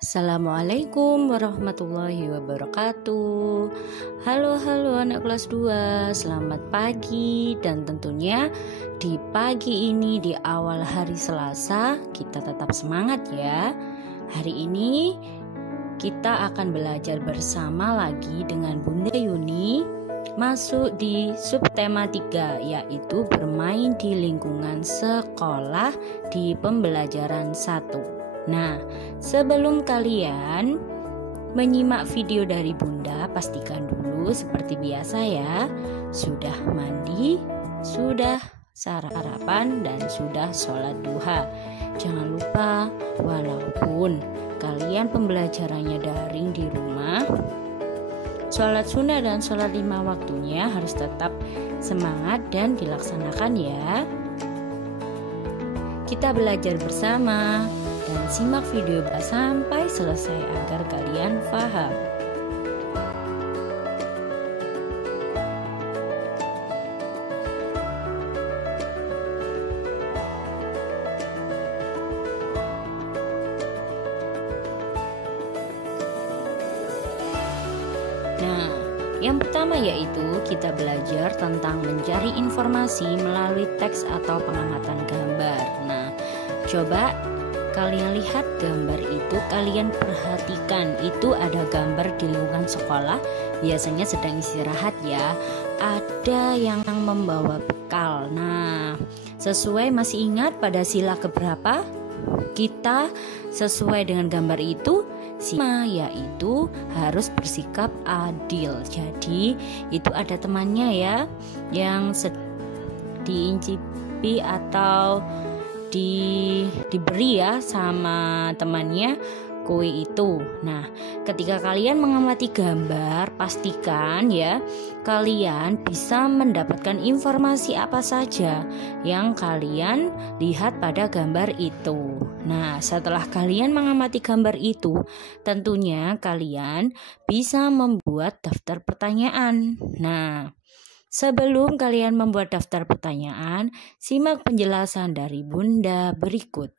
Assalamualaikum warahmatullahi wabarakatuh. Halo anak kelas 2, selamat pagi. Dan tentunya di pagi ini, di awal hari Selasa, kita tetap semangat ya. Hari ini kita akan belajar bersama lagi dengan Bunda Yuni, masuk di subtema 3, yaitu bermain di lingkungan sekolah di pembelajaran 1. Nah, sebelum kalian menyimak video dari Bunda, pastikan dulu seperti biasa ya, sudah mandi, sudah sarapan, dan sudah sholat duha. Jangan lupa, walaupun kalian pembelajarannya daring di rumah, sholat sunnah dan sholat 5 waktunya harus tetap semangat dan dilaksanakan ya. Kita belajar bersama dan simak video sampai selesai agar kalian paham. Nah, yang pertama yaitu kita belajar tentang mencari informasi melalui teks atau pengamatan gambar. Nah, coba kalian lihat gambar itu, kalian perhatikan itu ada gambar di lingkungan sekolah, biasanya sedang istirahat ya. Ada yang membawa bekal. Nah, sesuai, masih ingat pada sila keberapa? Kita sesuai dengan gambar itu, yaitu harus bersikap adil. Jadi itu ada temannya ya yang diincipi atau diberi ya sama temannya kue itu. Nah, ketika kalian mengamati gambar, pastikan ya kalian bisa mendapatkan informasi apa saja yang kalian lihat pada gambar itu. Nah, setelah kalian mengamati gambar itu, tentunya kalian bisa membuat daftar pertanyaan. Nah, sebelum kalian membuat daftar pertanyaan, simak penjelasan dari Bunda berikut.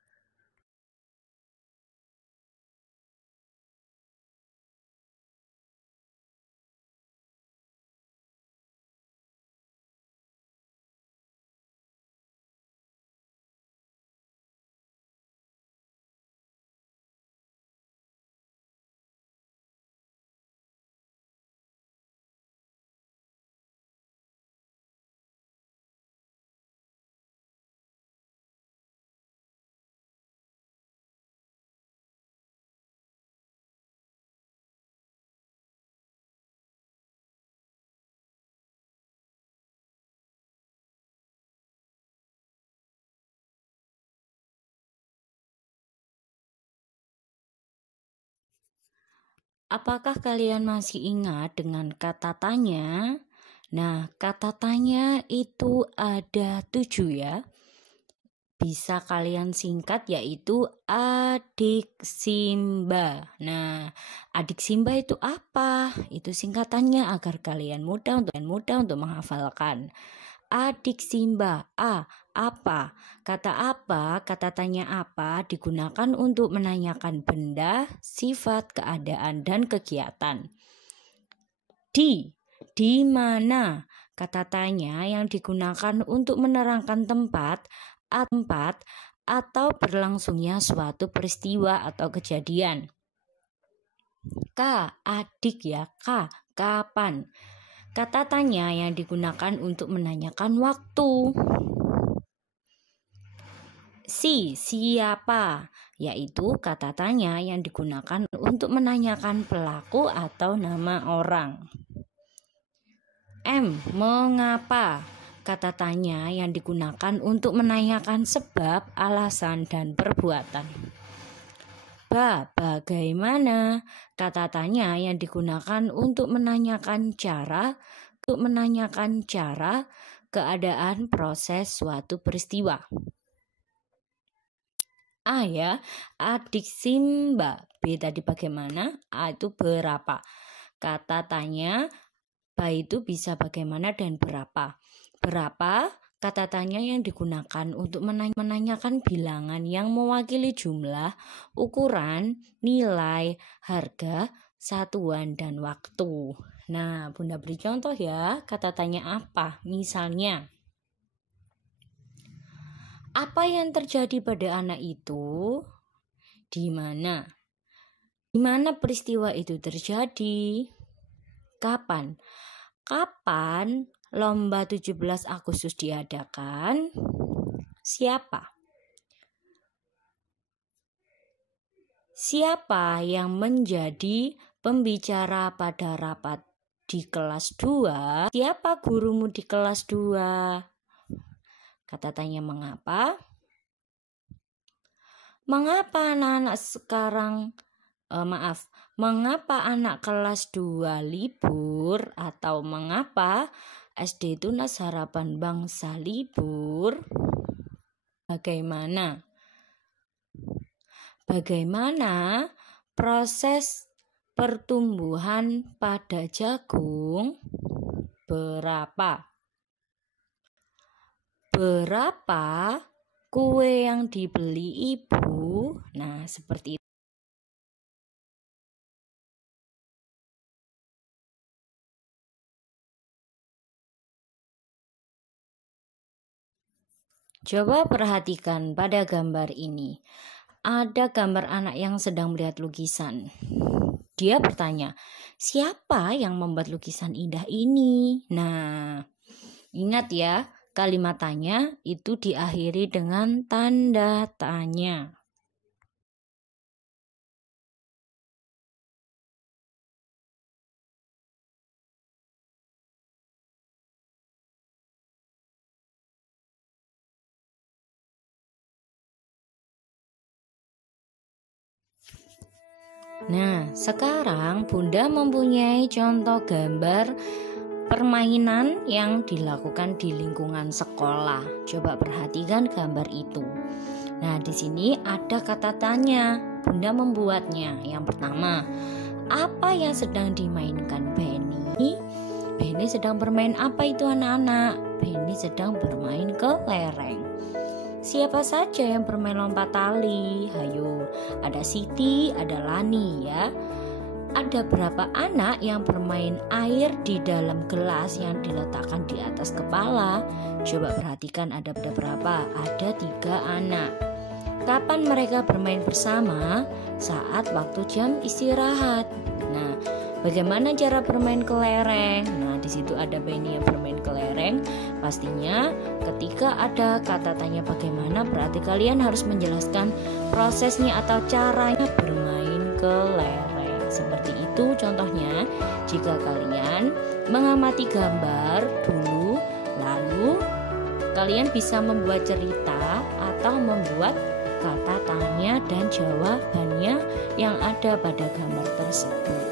Apakah kalian masih ingat dengan kata tanya? Nah, kata tanya itu ada 7 ya. Bisa kalian singkat yaitu adik Simba. Nah, adik Simba itu apa? Itu singkatannya agar kalian mudah untuk menghafalkan. Adik Simba, apa? Kata tanya apa digunakan untuk menanyakan benda, sifat, keadaan, dan kegiatan. Di mana? Kata tanya yang digunakan untuk menerangkan tempat atau berlangsungnya suatu peristiwa atau kejadian. Adik ya, kapan? Kata tanya yang digunakan untuk menanyakan waktu. Siapa? Yaitu kata tanya yang digunakan untuk menanyakan pelaku atau nama orang. Mengapa? Kata tanya yang digunakan untuk menanyakan sebab, alasan, dan perbuatan. Bagaimana? Kata tanya yang digunakan untuk menanyakan cara, keadaan, proses suatu peristiwa. Ya, adik Simba. B tadi bagaimana? Itu berapa? Kata tanya, itu bisa bagaimana dan berapa. Berapa? kata tanya yang digunakan untuk menanyakan bilangan yang mewakili jumlah, ukuran, nilai, harga, satuan, dan waktu. Nah, Bunda beri contoh ya, kata tanya apa? Misalnya, apa yang terjadi pada anak itu? Di mana? Di mana peristiwa itu terjadi? Kapan? Kapan lomba 17 Agustus diadakan? Siapa? Siapa yang menjadi pembicara pada rapat di kelas 2? Siapa gurumu di kelas 2? Kata tanya mengapa? Mengapa anak-anak sekarang mengapa anak kelas 2 libur atau mengapa SD Tunas Harapan Bangsa libur? Bagaimana proses pertumbuhan pada jagung? Berapa kue yang dibeli ibu? Nah, seperti itu. Coba perhatikan pada gambar ini. Ada gambar anak yang sedang melihat lukisan. Dia bertanya, siapa yang membuat lukisan indah ini? Nah, ingat ya, kalimat tanya itu diakhiri dengan tanda tanya. Nah, sekarang Bunda mempunyai contoh gambar permainan yang dilakukan di lingkungan sekolah. Coba perhatikan gambar itu. Nah, di sini ada kata tanya. Bunda membuatnya. Yang pertama, apa yang sedang dimainkan Benny? Benny sedang bermain apa itu anak-anak? Benny sedang bermain kelereng. Siapa saja yang bermain lompat tali? Hayo, ada Siti, ada Lani ya. Ada berapa anak yang bermain air di dalam gelas yang diletakkan di atas kepala? Coba perhatikan ada berapa? Ada 3 anak. Kapan mereka bermain bersama? Saat waktu jam istirahat. Nah, bagaimana cara bermain kelereng? Nah, di situ ada Benny yang bermain kelereng. Pastinya ketika ada kata tanya bagaimana, berarti kalian harus menjelaskan prosesnya atau caranya bermain kelereng. Seperti itu contohnya. Jika kalian mengamati gambar dulu, lalu kalian bisa membuat cerita atau membuat kata tanya dan jawabannya yang ada pada gambar tersebut.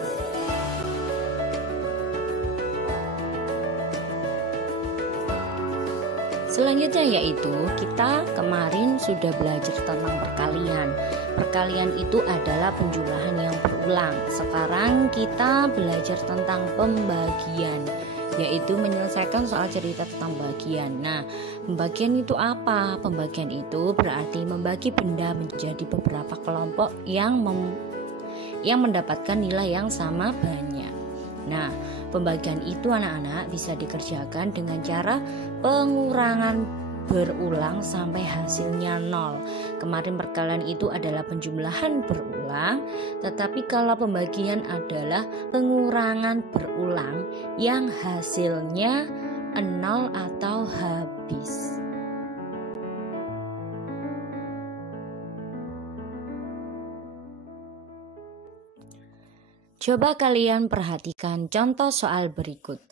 Selanjutnya yaitu kita kemarin sudah belajar tentang perkalian. Perkalian itu adalah penjumlahan yang berulang. Sekarang kita belajar tentang pembagian, yaitu menyelesaikan soal cerita tentang bagian. Nah, pembagian itu apa? Pembagian itu berarti membagi benda menjadi beberapa kelompok yang mendapatkan nilai yang sama banyak. Nah, pembagian itu anak-anak bisa dikerjakan dengan cara pengurangan berulang sampai hasilnya 0. Kemarin perkalian itu adalah penjumlahan berulang, tetapi kalau pembagian adalah pengurangan berulang yang hasilnya 0 atau habis. Coba kalian perhatikan contoh soal berikut.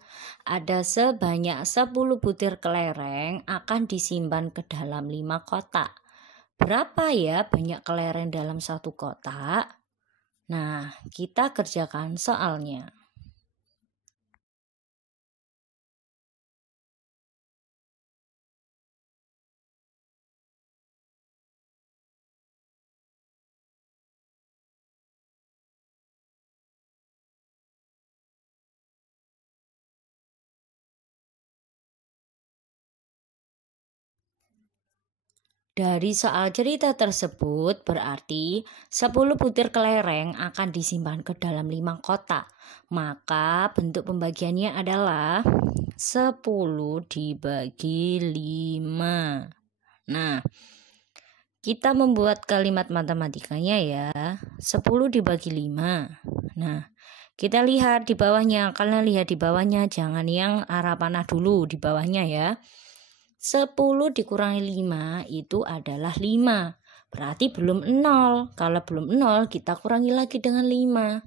Ada sebanyak 10 butir kelereng akan disimpan ke dalam 5 kotak. Berapa ya banyak kelereng dalam satu kotak? Nah, kita kerjakan soalnya. Dari soal cerita tersebut berarti 10 butir kelereng akan disimpan ke dalam 5 kotak. Maka bentuk pembagiannya adalah 10 dibagi 5. Nah, kita membuat kalimat matematikanya ya. 10 dibagi 5. Nah, kita lihat di bawahnya. Kalian lihat di bawahnya, jangan yang arah panah dulu di bawahnya ya. 10 dikurangi 5 itu adalah 5. Berarti belum 0. Kalau belum 0 kita kurangi lagi dengan 5.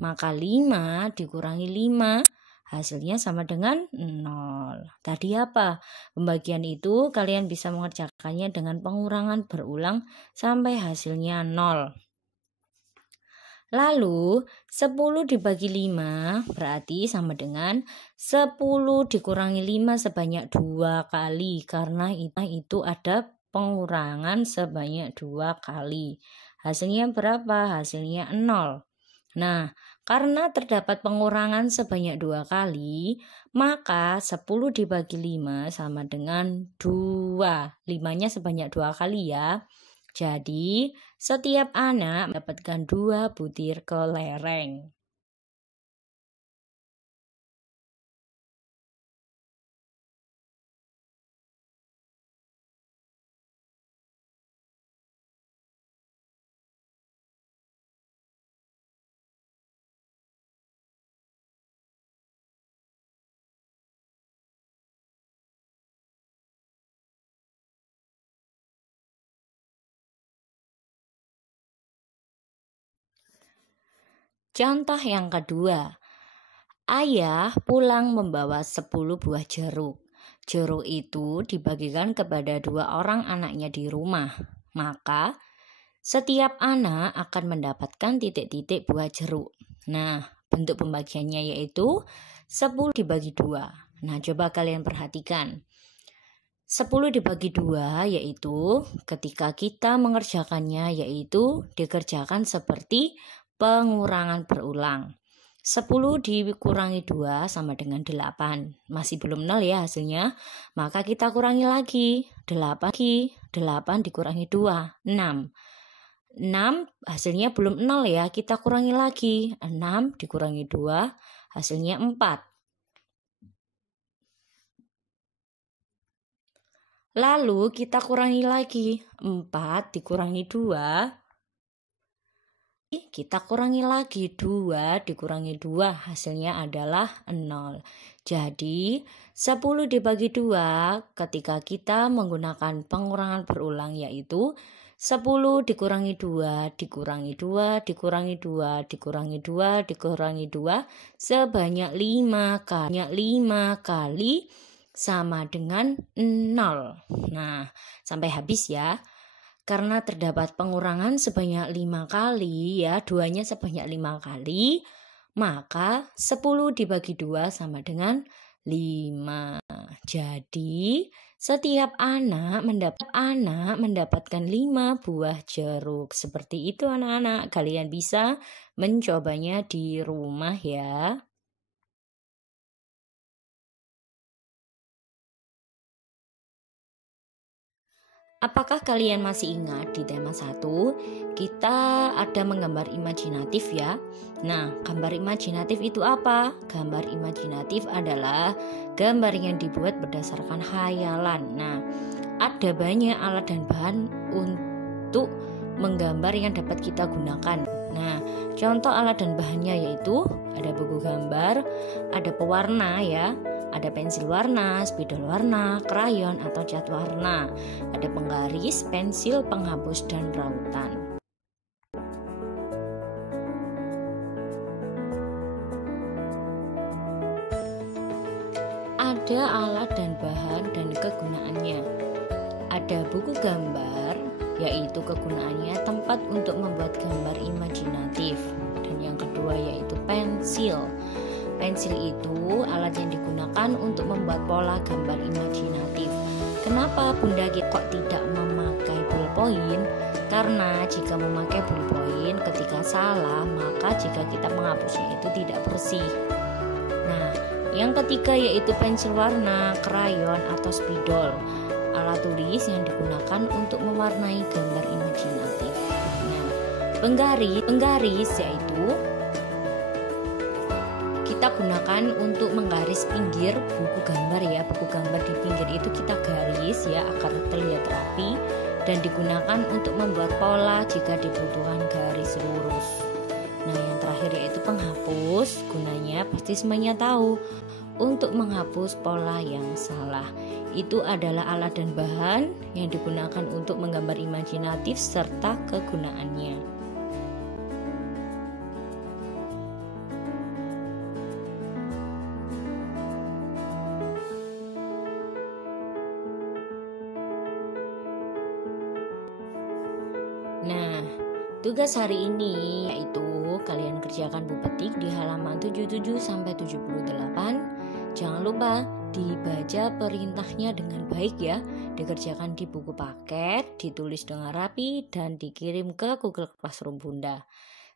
Maka 5 dikurangi 5 hasilnya sama dengan 0. Tadi apa? Pembagian itu kalian bisa mengerjakannya dengan pengurangan berulang sampai hasilnya 0. Lalu 10 dibagi 5 berarti sama dengan 10 dikurangi 5 sebanyak 2 kali. Karena itu ada pengurangan sebanyak 2 kali. Hasilnya berapa? Hasilnya 0. Nah, karena terdapat pengurangan sebanyak 2 kali, maka 10 dibagi 5 sama dengan 2. 5-nya sebanyak 2 kali ya. Jadi, setiap anak mendapatkan 2 butir kelereng. Contoh yang kedua, ayah pulang membawa 10 buah jeruk. Jeruk itu dibagikan kepada 2 orang anaknya di rumah. Maka setiap anak akan mendapatkan titik-titik buah jeruk. Nah, bentuk pembagiannya yaitu 10 dibagi 2. Nah, coba kalian perhatikan. 10 dibagi 2 yaitu ketika kita mengerjakannya yaitu dikerjakan seperti pengurangan berulang. 10 dikurangi 2 sama dengan 8. Masih belum 0 ya hasilnya. Maka kita kurangi lagi. 8 dikurangi 2, 6. 6 hasilnya belum 0 ya. Kita kurangi lagi. 6 dikurangi 2 hasilnya 4. Lalu kita kurangi lagi. 4 dikurangi 2. Kita kurangi lagi 2 dikurangi 2 hasilnya adalah 0. Jadi 10 dibagi 2 ketika kita menggunakan pengurangan berulang yaitu 10 dikurangi 2 dikurangi 2 dikurangi 2 dikurangi 2 dikurangi 2 sebanyak 5 kali sama dengan 0. Nah, sampai habis ya. Karena terdapat pengurangan sebanyak 5 kali ya, 2-nya sebanyak 5 kali, maka 10 dibagi 2 sama dengan 5. Jadi, setiap anak mendapatkan 5 buah jeruk. Seperti itu anak-anak, kalian bisa mencobanya di rumah ya. Apakah kalian masih ingat di tema 1 kita ada menggambar imajinatif ya? Nah, gambar imajinatif itu apa? Gambar imajinatif adalah gambar yang dibuat berdasarkan khayalan. Nah, ada banyak alat dan bahan untuk menggambar yang dapat kita gunakan. Nah, contoh alat dan bahannya yaitu ada buku gambar, ada pewarna ya, ada pensil warna, spidol warna, krayon atau cat warna, ada penggaris, pensil, penghapus, dan rautan. Ada alat dan bahan dan kegunaannya. Ada buku gambar, yaitu kegunaannya tempat untuk membuat gambar imajinatif. Dan yang kedua yaitu pensil. Pensil itu alat yang digunakan untuk membuat pola gambar imajinatif. Kenapa Bunda kok tidak memakai ballpoint? Karena jika memakai ballpoint ketika salah, maka jika kita menghapusnya itu tidak bersih. Nah, yang ketiga yaitu pensil warna, krayon atau spidol. alat tulis yang digunakan untuk mewarnai gambar imajinatif. Nah, penggaris yaitu kita gunakan untuk menggaris pinggir buku gambar ya. Buku gambar di pinggir itu kita garis ya agar terlihat rapi, dan digunakan untuk membuat pola jika dibutuhkan garis lurus. Nah, yang terakhir yaitu penghapus. Gunanya pasti semuanya tahu, untuk menghapus pola yang salah. Itu adalah alat dan bahan yang digunakan untuk menggambar imajinatif serta kegunaannya. Nah, tugas hari ini yaitu kalian kerjakan Bu Petik di halaman 77 sampai 78. Jangan lupa dibaca perintahnya dengan baik ya. Dikerjakan di buku paket, ditulis dengan rapi, dan dikirim ke Google Classroom Bunda.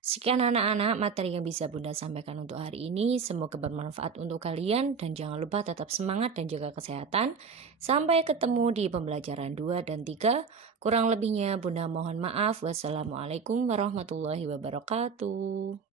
Sekian anak-anak materi yang bisa Bunda sampaikan untuk hari ini. Semoga bermanfaat untuk kalian, dan jangan lupa tetap semangat dan jaga kesehatan. Sampai ketemu di pembelajaran 2 dan 3. Kurang lebihnya Bunda mohon maaf. Wassalamualaikum warahmatullahi wabarakatuh.